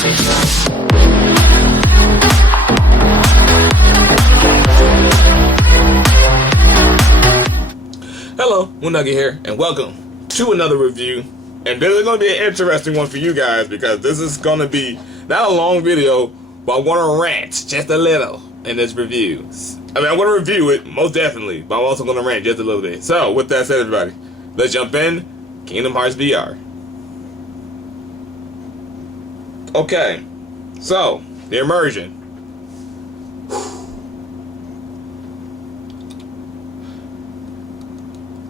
Hello, Moondoggie here, and welcome to another review. And this is going to be an interesting one for you guys because this is going to be not a long video, but I'm going to rant just a little in this review. I mean, I'm going to review it, most definitely, but I'm also going to rant just a little bit. So, with that said, everybody, let's jump in. Kingdom Hearts VR. Okay, so, the immersion.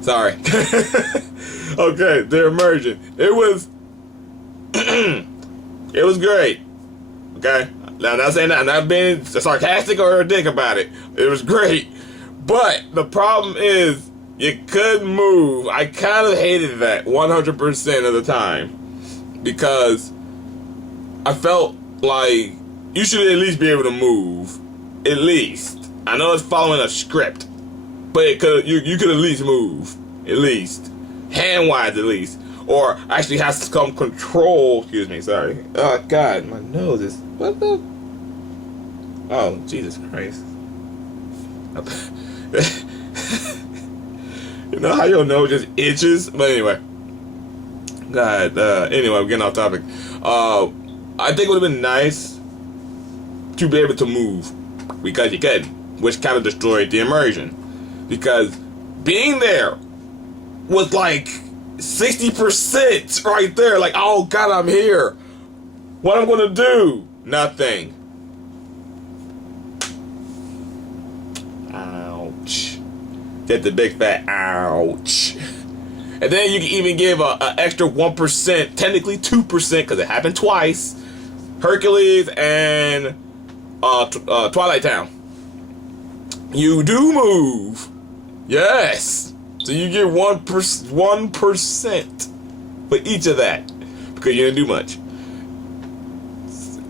Sorry. Okay, the immersion. It was it was great. Okay? Now, I'm not saying that, I'm not being sarcastic or a dick about it. It was great. But the problem is you couldn't move. I kind of hated that 100% of the time because I felt like you should at least be able to move. At least. I know it's following a script, but you could at least move. At least. Hand-wise, at least. Or actually has to come control. Excuse me, sorry. Oh, God, my nose is... What the... Oh, Jesus Christ. You know how your nose just itches? But anyway. God, anyway, we're getting off topic. I think it would have been nice to be able to move. Because you could. Which kind of destroyed the immersion. Because being there was like 60% right there. Like, oh God, I'm here. What I'm gonna do? Nothing. Ouch. That's the big fat ouch. And then you can even give an extra 1%, technically 2%, because it happened twice. Hercules and Twilight Town. You do move. Yes. So you get 1% for each of that. Because you didn't do much.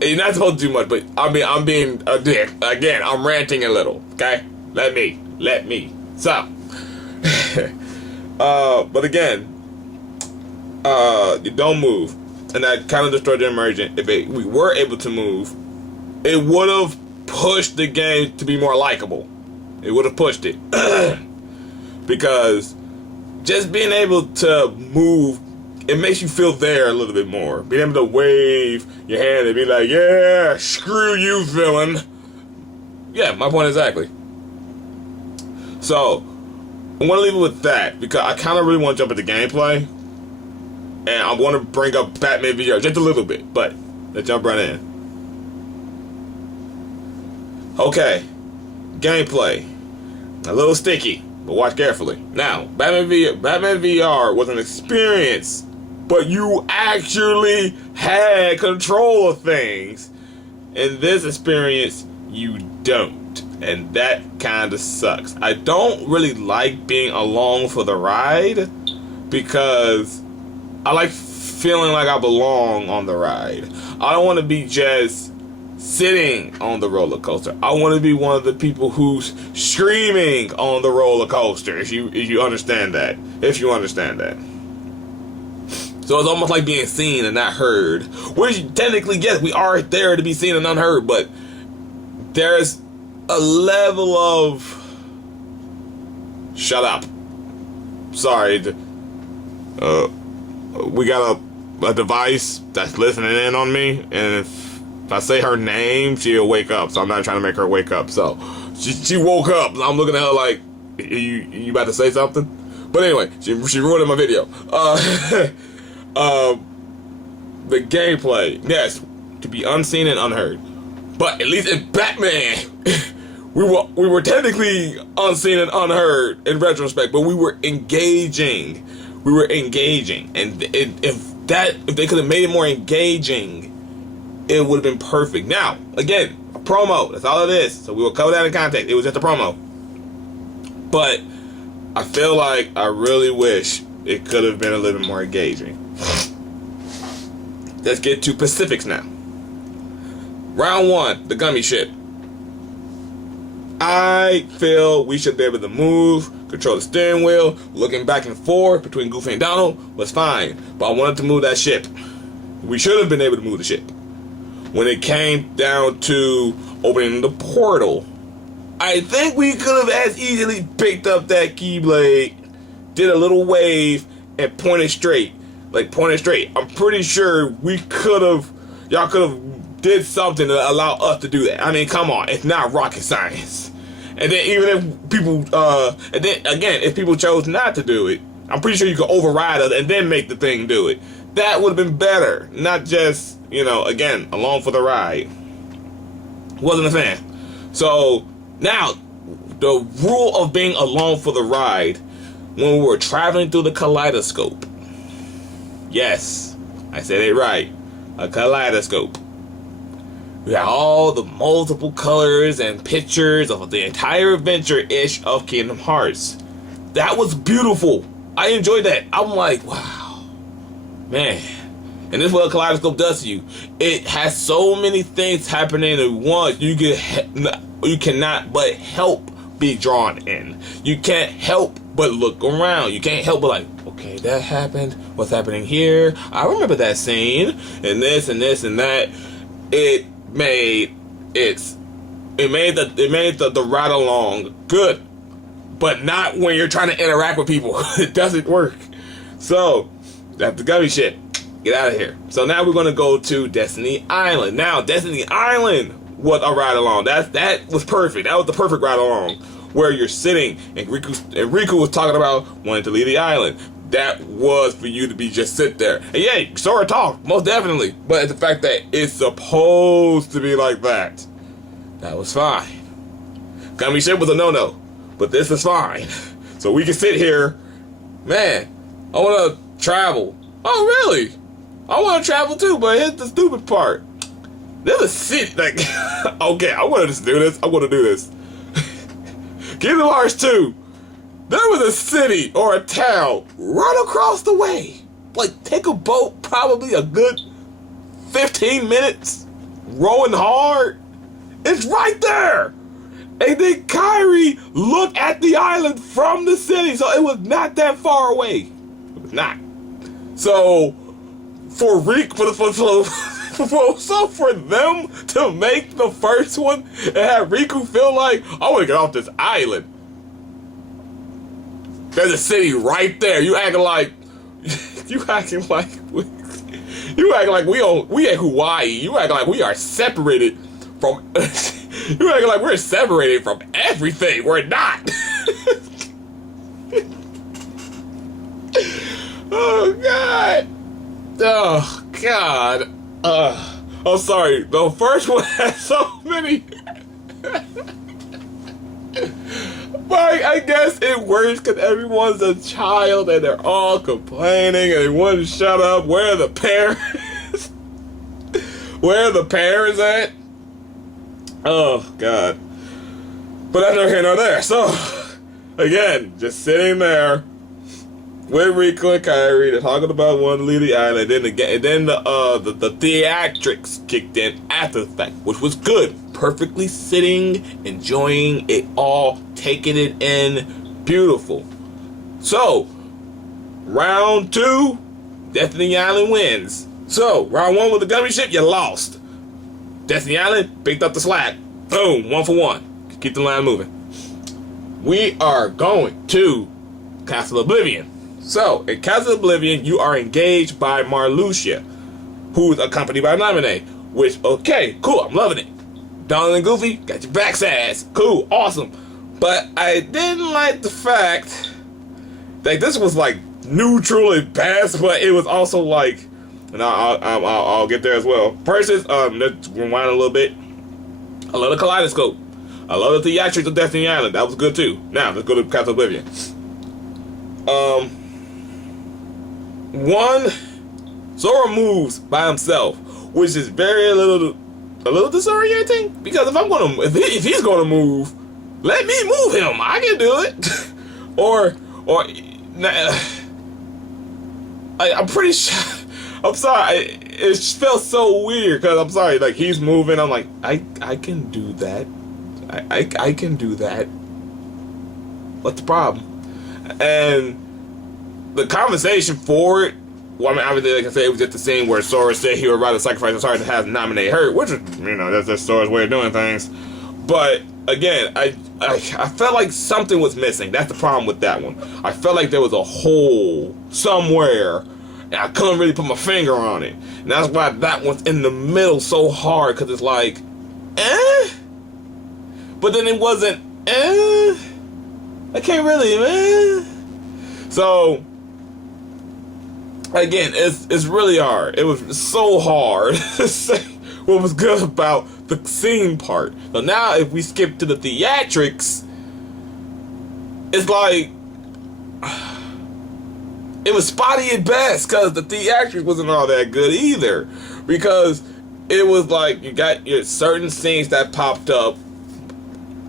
You're not supposed to do much, but I'm being a dick. Again, I'm ranting a little. Okay? Let me. So. But again, you don't move. And that kind of destroyed the immersion. If we were able to move, it would have pushed the game to be more likable. It would have pushed it. Because just being able to move, it makes you feel there a little bit more. Being able to wave your hand and be like, yeah, screw you, villain. Yeah, my point exactly. So, I'm going to leave it with that because I kind of really want to jump into gameplay. And I want to bring up Batman VR just a little bit, but let's jump right in. Okay, gameplay. A little sticky, but watch carefully. Now, Batman VR was an experience, but you actually had control of things. In this experience, you don't. And that kind of sucks. I don't really like being along for the ride because I like feeling like I belong on the ride. I don't want to be just sitting on the roller coaster. I want to be one of the people who's screaming on the roller coaster. If you understand that. If you understand that. So it's almost like being seen and not heard. Which technically, yes, we are there to be seen and unheard, but there's a level of shut up. Sorry. We got a device that's listening in on me, and if I say her name, she'll wake up. So I'm not trying to make her wake up. So she woke up. I'm looking at her like, you about to say something? But anyway, she ruined my video. The gameplay, yes, to be unseen and unheard. But at least in Batman, we were technically unseen and unheard in retrospect, but we were engaging. And if they could have made it more engaging, it would have been perfect. Now, again, a promo. That's all it is. So we will cover that in context. It was just a promo. But I feel like I really wish it could have been a little bit more engaging. Let's get to specifics now. Round 1, the gummy ship. I feel we should be able to move, control the steering wheel, looking back and forth between Goofy and Donald was fine. But I wanted to move that ship. We should have been able to move the ship. when it came down to opening the portal. I think we could have as easily picked up that Keyblade, did a little wave, and pointed straight. Like, pointed straight. I'm pretty sure we could have, y'all could have did something to allow us to do that. I mean, come on, it's not rocket science. And then even if people, and then again, if people chose not to do it, I'm pretty sure you could override it and then make the thing do it. That would have been better. Not just, again, along for the ride. Wasn't a fan. So, now, the rule of being along for the ride when we were traveling through the kaleidoscope. Yes, I said it right. A kaleidoscope. We had all the multiple colors and pictures of the entire adventure-ish of Kingdom Hearts. That was beautiful. I enjoyed that. I'm like, wow. Man. And this is what a kaleidoscope does to you. It has so many things happening at once. You cannot but help be drawn in. You can't help but look around. You can't help but like, okay, that happened. What's happening here? I remember that scene. And this and this and that. It made the ride along good. But not when you're trying to interact with people. It doesn't work. So, that's the gummy shit. Get out of here. So now we're going to go to Destiny Island. Now, Destiny Island was a ride along. That was perfect. That was the perfect ride along. Where you're sitting and Riku was talking about wanting to leave the island. That was for you to be just sit there. And yeah, Sora talk, most definitely. But the fact that it's supposed to be like that, that was fine. Gummy shit was a no-no. But this is fine. So we can sit here. Man, I want to travel. Oh, really? I want to travel too, but here's the stupid part. There's a city, like, okay, I want to do this. I want to do this. Kingdom Hearts 2. There was a city or a town right across the way. Like, take a boat, probably a good 15 minutes, rowing hard. It's right there. And then Kyrie looked at the island from the city, so it was not that far away. It was not. So for them to make the first one and have Riku feel like, I want to get off this island. There's a city right there. You acting like we at Hawaii. You acting like we are separated from. You acting like we're separated from everything. We're not. Oh God. Oh God. I'm sorry. The first one had so many. But I guess it works because everyone's a child and they're all complaining and they want to shut up. Where are the parents? Where are the parents at? Oh, God. But that's neither here nor there. So, again, just sitting there with Riku and Kyrie, they're talking about wanting to leave the island. And then the theatrics kicked in after the fact, which was good. Perfectly sitting, enjoying it all, taking it in, beautiful. So, round 2, Destiny Island wins. So, round 1 with the gummy ship, you lost. Destiny Island picked up the slack. Boom, 1 for 1. Keep the line moving. We are going to Castle Oblivion. So, in Castle Oblivion, you are engaged by Marluxia, who's accompanied by Naminé. Which, okay, cool, I'm loving it. Donald and Goofy, got your back's ass. Cool, awesome. But I didn't like the fact that this was like neutral and best, but it was also like, and I'll get there as well. First, let's rewind a little bit. I love the kaleidoscope. I love the theatrics of Destiny Island. That was good too. Now let's go to Castle Oblivion. One, Sora moves by himself, which is a little disorienting, because if he's gonna move, let me move him. I can do it. or I'm pretty sure. I'm sorry. It felt so weird because I'm sorry. Like he's moving. I'm like I can do that. I can do that. What's the problem? And the conversation for it Well, I mean, obviously, like I said, it was just the scene where Sora said he would rather sacrifice his heart than have nominate her, which is, that's Sora's way of doing things. But again, I felt like something was missing. That's the problem with that one. I felt like there was a hole somewhere, and I couldn't really put my finger on it. And that's why that one's in the middle so hard, because it's like, but then it wasn't, I can't really, man. So again, it's really hard. It was so hard to say what was good about the scene part. So now if we skip to the theatrics, it's like it was spotty at best, because the theatrics wasn't all that good either, because it was like you got your certain scenes that popped up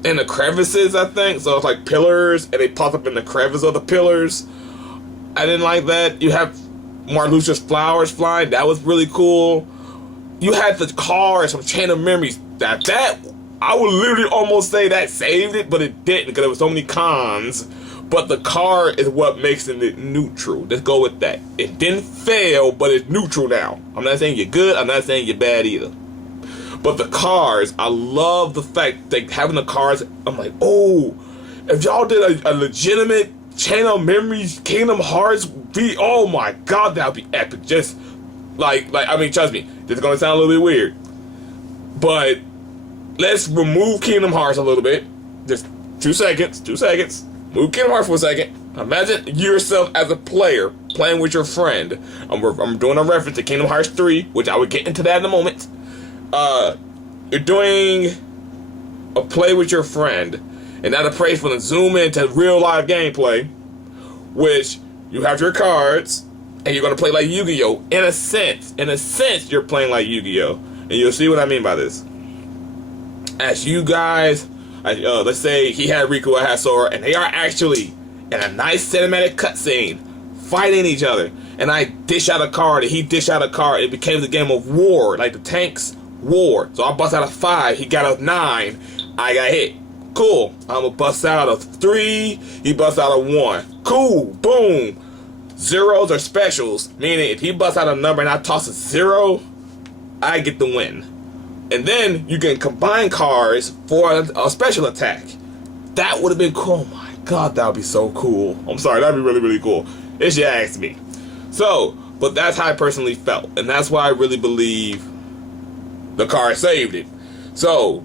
in the crevices, I think. So it's like pillars, and they popped up in the crevice of the pillars. I didn't like that. You have Marluxia's flowers flying. That was really cool. You had the cars from Chain of Memories. That I would literally almost say that saved it, but it didn't, because there was so many cons. But the car is what makes it neutral. Let's go with that. It didn't fail, but it's neutral now. I'm not saying you're good. I'm not saying you're bad either. But the cars, I love the fact that having the cars, I'm like, oh, if y'all did a legitimate Chain of Memories, Kingdom Hearts oh my god, that would be epic. Just like, I mean, trust me, this is gonna sound a little bit weird, but let's remove Kingdom Hearts a little bit. Just 2 seconds. Move Kingdom Hearts for a second. Imagine yourself as a player playing with your friend. I'm doing a reference to Kingdom Hearts 3, which I will get into that in a moment. You're doing a play with your friend, and now the player's going to zoom into real life gameplay, which you have your cards, and you're going to play like Yu-Gi-Oh! In a sense, you're playing like Yu-Gi-Oh! And you'll see what I mean by this. As you guys, let's say he had Riku, I had Sora, and they are actually in a nice cinematic cutscene fighting each other, and I dish out a card, and he dish out a card. It became the game of war, like the tanks war. So I bust out a 5, he got a 9, I got hit. Cool. I'm gonna bust out a 3, he busts out a 1. Cool. Boom. Zeros are specials, meaning if he busts out a number and I toss a 0, I get the win. And then you can combine cards for a special attack. That would have been cool. Oh my god, that would be so cool. I'm sorry, that'd be really, really cool if you asked me. So, but that's how I personally felt, and that's why I really believe the card saved it. So,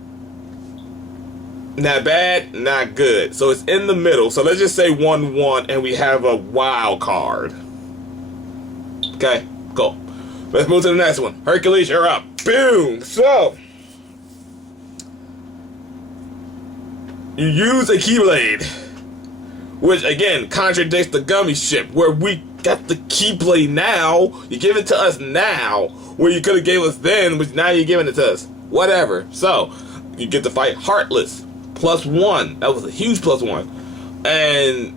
not bad, not good. So it's in the middle. So let's just say 1-1, and we have a wild card. Okay, cool. Let's move to the next one. Hercules, you're up. Boom. So you use a Keyblade, which again contradicts the Gummy ship, where we got the Keyblade now. You give it to us now, where you could have gave us then, but now you're giving it to us. Whatever. So you get to fight Heartless. +1. That was a huge +1. And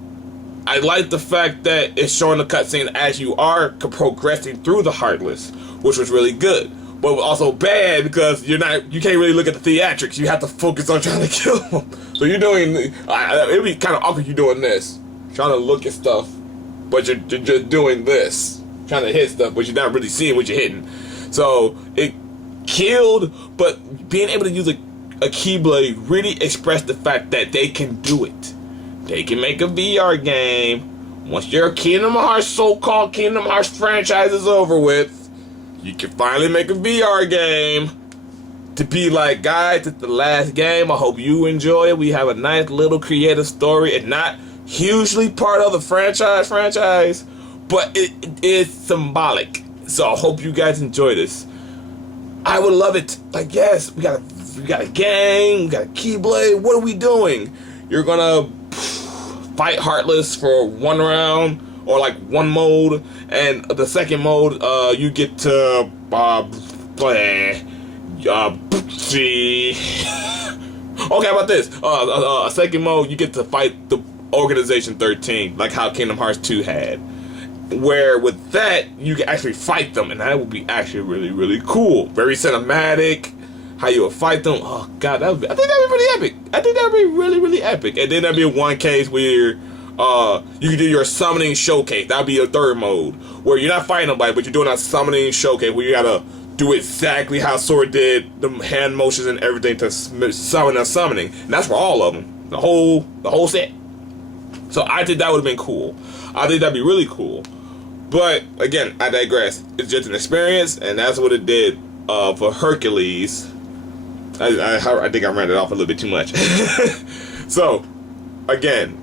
I like the fact that it's showing the cutscene as you are progressing through the Heartless, which was really good. But also bad because you can't really look at the theatrics. You have to focus on trying to kill them. So you're doing, it'd be kind of awkward you doing this, trying to look at stuff, but you're just doing this, trying to hit stuff, but you're not really seeing what you're hitting. So it killed, but being able to use a Keyblade really expressed the fact that they can do it. They can make a VR game. Once your Kingdom Hearts, so-called Kingdom Hearts franchise is over with, you can finally make a VR game to be like, guys, it's the last game. I hope you enjoy it. We have a nice little creative story. It's not hugely part of the franchise, but it is symbolic. So I hope you guys enjoy this. I would love it. Like, yes, we got a gang, we got a Keyblade. What are we doing? You're gonna fight Heartless for 1 round, or like 1 mode, and the second mode, you get to play. Okay, how about this? Second mode, you get to fight the Organization 13, like how Kingdom Hearts 2 had. Where with that, you can actually fight them, and that would be actually really, really cool. Very cinematic. How you would fight them. Oh god, I think that'd be pretty epic. I think that'd be really, really epic. And then that'd be one case where You can do your summoning showcase. That'll be your third mode, where you're not fighting nobody, but you're doing a summoning showcase where you gotta do exactly how Sora did, the hand motions and everything to summon a summoning. And that's for all of them, the whole set. So I think that would have been cool. I think that'd be really cool. But again, I digress. It's just an experience, and that's what it did for Hercules. I think I ran it off a little bit too much. So again,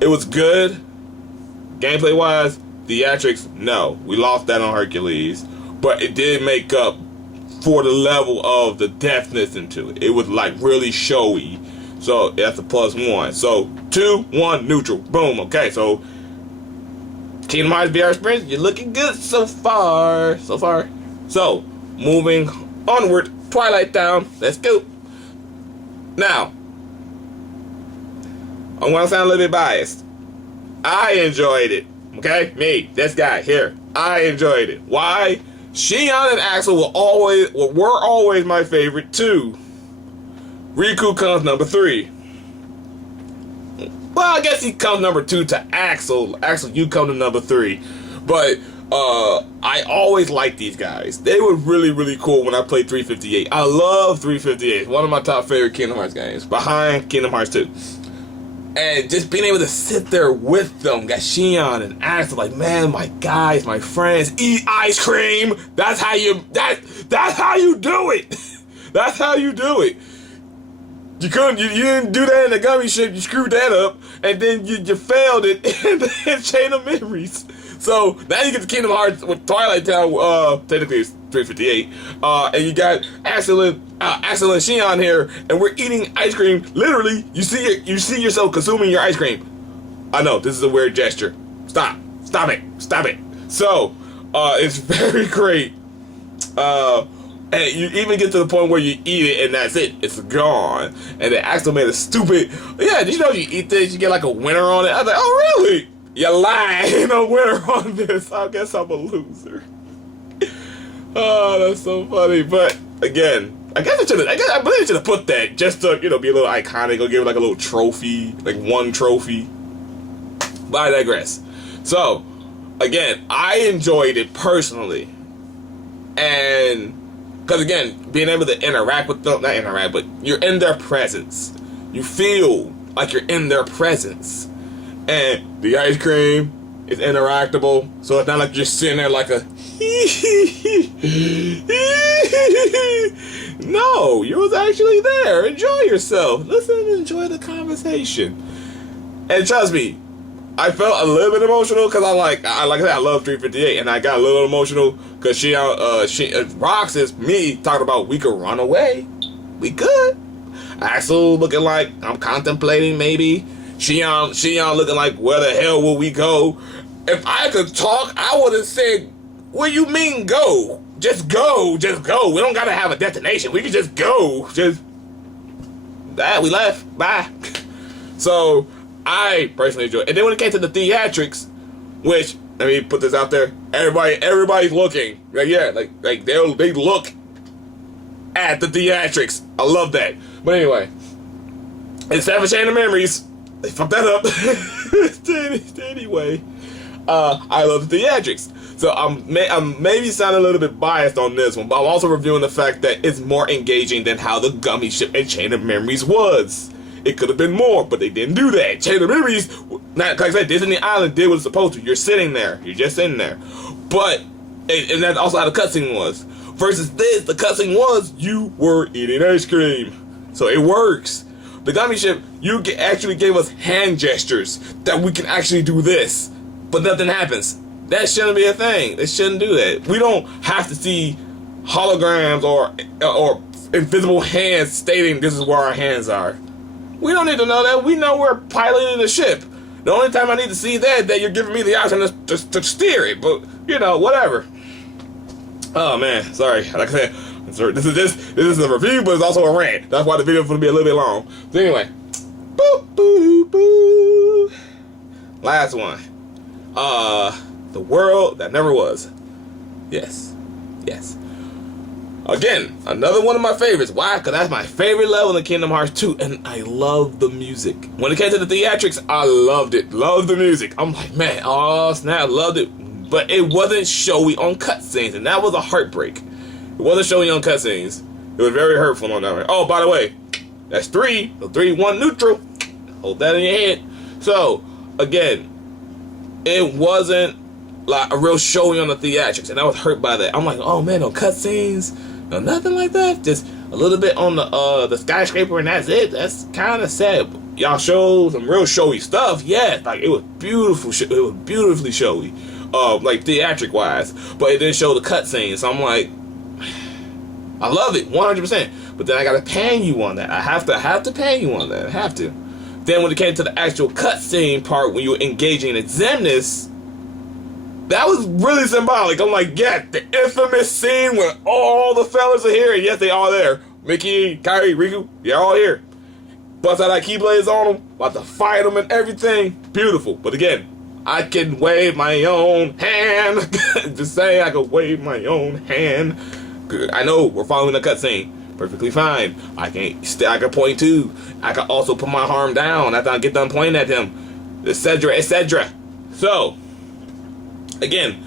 it was good. Gameplay wise, theatrics, no. We lost that on Hercules. But it did make up for the level of the depthness into it. It was like really showy. So that's a +1. So 2, 1, neutral. Boom. Okay, so Kingdom Hearts VR experience, you're looking good so far. So, moving onward, Twilight Town. Let's go. Now, I'm gonna sound a little bit biased. I enjoyed it. Okay? Me, this guy here. I enjoyed it. Why? Xion and Axel were always my favorite too. Riku comes number 3. Well, I guess he comes number 2 to Axel. Axel, you come to number 3. But I always liked these guys. They were really, really cool when I played 358. I love 358. One of my top favorite Kingdom Hearts games, behind Kingdom Hearts 2. And just being able to sit there with them, got Xion and Axel, like, man, my guys, my friends, eat ice cream. That's how you do it. That's how you do it. You didn't do that in the gummy ship. You screwed that up, and then you failed it in the Chain of Memories. So now you get the Kingdom Hearts with Twilight Town. Technically it's 358, and you got Axel and Xion here, and we're eating ice cream. Literally, you see yourself consuming your ice cream. I know this is a weird gesture. Stop it. So it's very great. And you even get to the point where you eat it and that's it. It's gone. And then Axel made a stupid, yeah, did you know if you eat this, you get like a winner on it? I was like, oh really? You're lying, no winner on this. I guess I'm a loser. Oh, that's so funny. But again, I believe I should have put that just to, be a little iconic or give it like a little trophy, like one trophy. But I digress. So, again, I enjoyed it personally. And because again, being able to interact with them, not interact, but you're in their presence. You feel like you're in their presence. And the ice cream is interactable, so it's not like you're sitting there like a no, you was actually there. Enjoy yourself. Listen and enjoy the conversation. And trust me, I felt a little bit emotional because like I said, I love 358, and I got a little emotional because she Roxas, me talking about we could run away, we could. Axel looking like I'm contemplating maybe. Xion looking like where the hell will we go? If I could talk, I would have said, what do you mean go? Just go. We don't gotta have a destination. We can just go. We left. Bye. So I personally enjoyed it. And then when it came to the theatrics, which, let me put this out there, everybody's looking. Like they look at the theatrics. I love that. But anyway, it's Chain of Memories. They fucked that up. Anyway, I love the theatrics. So I'm maybe sounding a little bit biased on this one, but I'm also reviewing the fact that it's more engaging than how the Gummy Ship and Chain of Memories was. It could have been more, but they didn't do that. Chain of Memories, like I said, Disney Island did what it's supposed to. You're sitting there. You're just sitting there. But, and that's also how the cutscene was. Versus this, the cutscene was you were eating ice cream. So it works. The Gummy Ship, you actually gave us hand gestures that we can actually do this. But nothing happens. That shouldn't be a thing. They shouldn't do that. We don't have to see holograms or invisible hands stating this is where our hands are. We don't need to know that. We know we're piloting the ship. The only time I need to see that you're giving me the option to steer it. But, whatever. Oh, man. Sorry. Like I said, this is a review, but it's also a rant. That's why the video is going to be a little bit long. So anyway. Boop, boo, boo. Last one. The World That Never Was. Yes. Again, another one of my favorites. Why? Because that's my favorite level in Kingdom Hearts 2, and I love the music. When it came to the theatrics, I loved it. Loved the music. I'm like, man, oh snap, loved it. But it wasn't showy on cutscenes, and that was a heartbreak. It wasn't showy on cutscenes. It was very hurtful on that one. Oh, by the way, that's 3. So 3-1 neutral. Hold that in your head. So, again, it wasn't like a real showy on the theatrics, and I was hurt by that. I'm like, oh man, no cutscenes, no nothing like that. Just a little bit on the skyscraper, and that's it. That's kind of sad. Y'all showed some real showy stuff, yeah. Like it was beautiful. It was beautifully showy, like theatric wise. But it didn't show the cutscenes. So I'm like, I love it 100%. But then I gotta pan you on that. I have to pan you on that. I have to. Then when it came to the actual cutscene part, when you were engaging in Xemnas, that was really symbolic. I'm like, yeah, the infamous scene where all the fellas are here, and yes, they are there. Mickey, Kairi, Riku, they're all here. Bust out that Keyblades on them, about to fight them and everything. Beautiful. But again, I can wave my own hand. Just saying, I can wave my own hand. Good. I know we're following the cutscene. Perfectly fine. I can point too. I can also put my arm down after I get done pointing at them, etc., etc. So, again,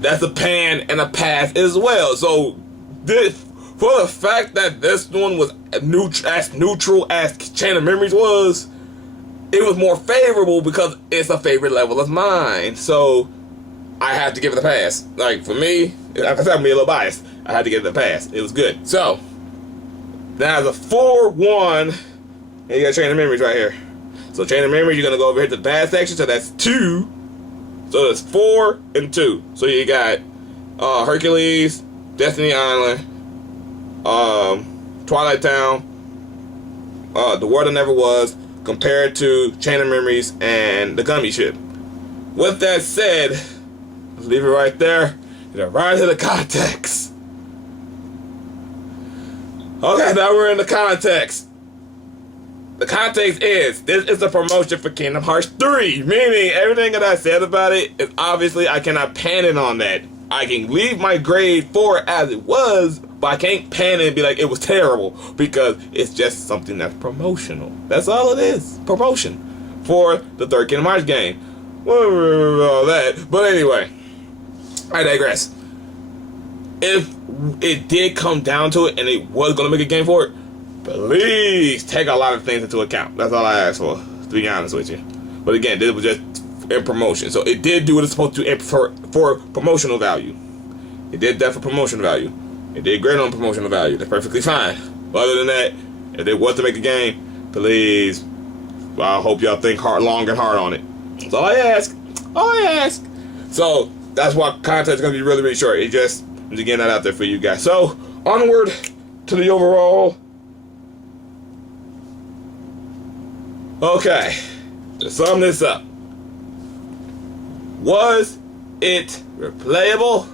that's a pan and a pass as well. So, for the fact that this one was as neutral as Chain of Memories was, it was more favorable because it's a favorite level of mine. So, I have to give it a pass. Like, for me, like I said, I'm a little biased. I had to give it a pass. It was good. So, now the 4-1, and you got Chain of Memories right here. So Chain of Memories, you're going to go over here to the bad section, so that's 2. So it's 4 and 2. So you got Hercules, Destiny Island, Twilight Town, The World That Never Was, compared to Chain of Memories and the Gummy Ship. With that said, let's leave it right there. Right to the context. Okay, now we're in the context. The context is, this is a promotion for Kingdom Hearts 3, meaning everything that I said about it is obviously I cannot pan it on that. I can leave my grade 4 as it was, but I can't pan it and be like it was terrible, because it's just something that's promotional. That's all it is, promotion for the third Kingdom Hearts game. All that, but anyway, I digress. If it did come down to it and it was going to make a game for it, please take a lot of things into account. That's all I asked for, to be honest with you. But again, this was just in promotion. So it did do what it's supposed to for promotional value. It did that for promotional value. It did great on promotional value. That's perfectly fine. But other than that, if it was to make a game, please, I hope y'all think long and hard on it. That's all I ask. All I ask. So that's why content is going to be really, really short. It just to get that out there for you guys. So, onward to the overall. Okay, to sum this up. Was it replayable?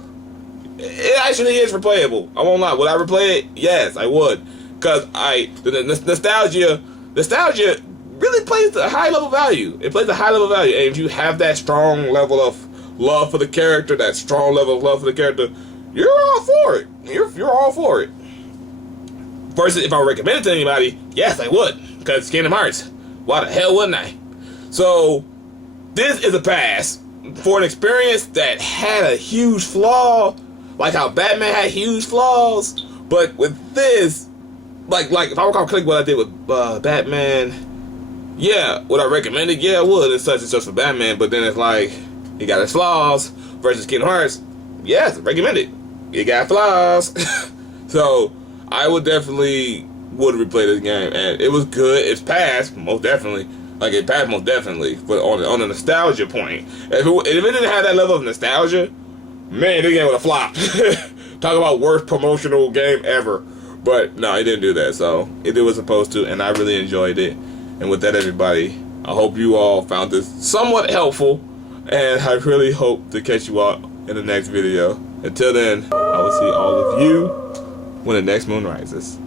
It actually is replayable. I won't lie. Would I replay it? Yes, I would. Because the nostalgia really plays a high level value. It plays a high level value. And if you have that strong level of love for the character, that strong level of love for the character, you're all for it. You're all for it. Versus if I recommend it to anybody, yes, I would. Because it's Kingdom Hearts. Why the hell wouldn't I? So, this is a pass for an experience that had a huge flaw. Like how Batman had huge flaws. But with this, like if I recall correctly what I did with Batman, yeah, would I recommend it? Yeah, I would. It's such and such for Batman. But then it's like, he got his flaws. Versus Kingdom Hearts, yes, recommend it. It got flaws. So I would definitely replay this game, and it was good. It's passed most definitely. Like it passed most definitely. But on a nostalgia point, if it didn't have that level of nostalgia, man, this game would have flopped. Talk about worst promotional game ever. But no, it didn't do that. So it did what it was supposed to, and I really enjoyed it. And with that, everybody, I hope you all found this somewhat helpful, and I really hope to catch you all in the next video. Until then, I will see all of you when the next moon rises.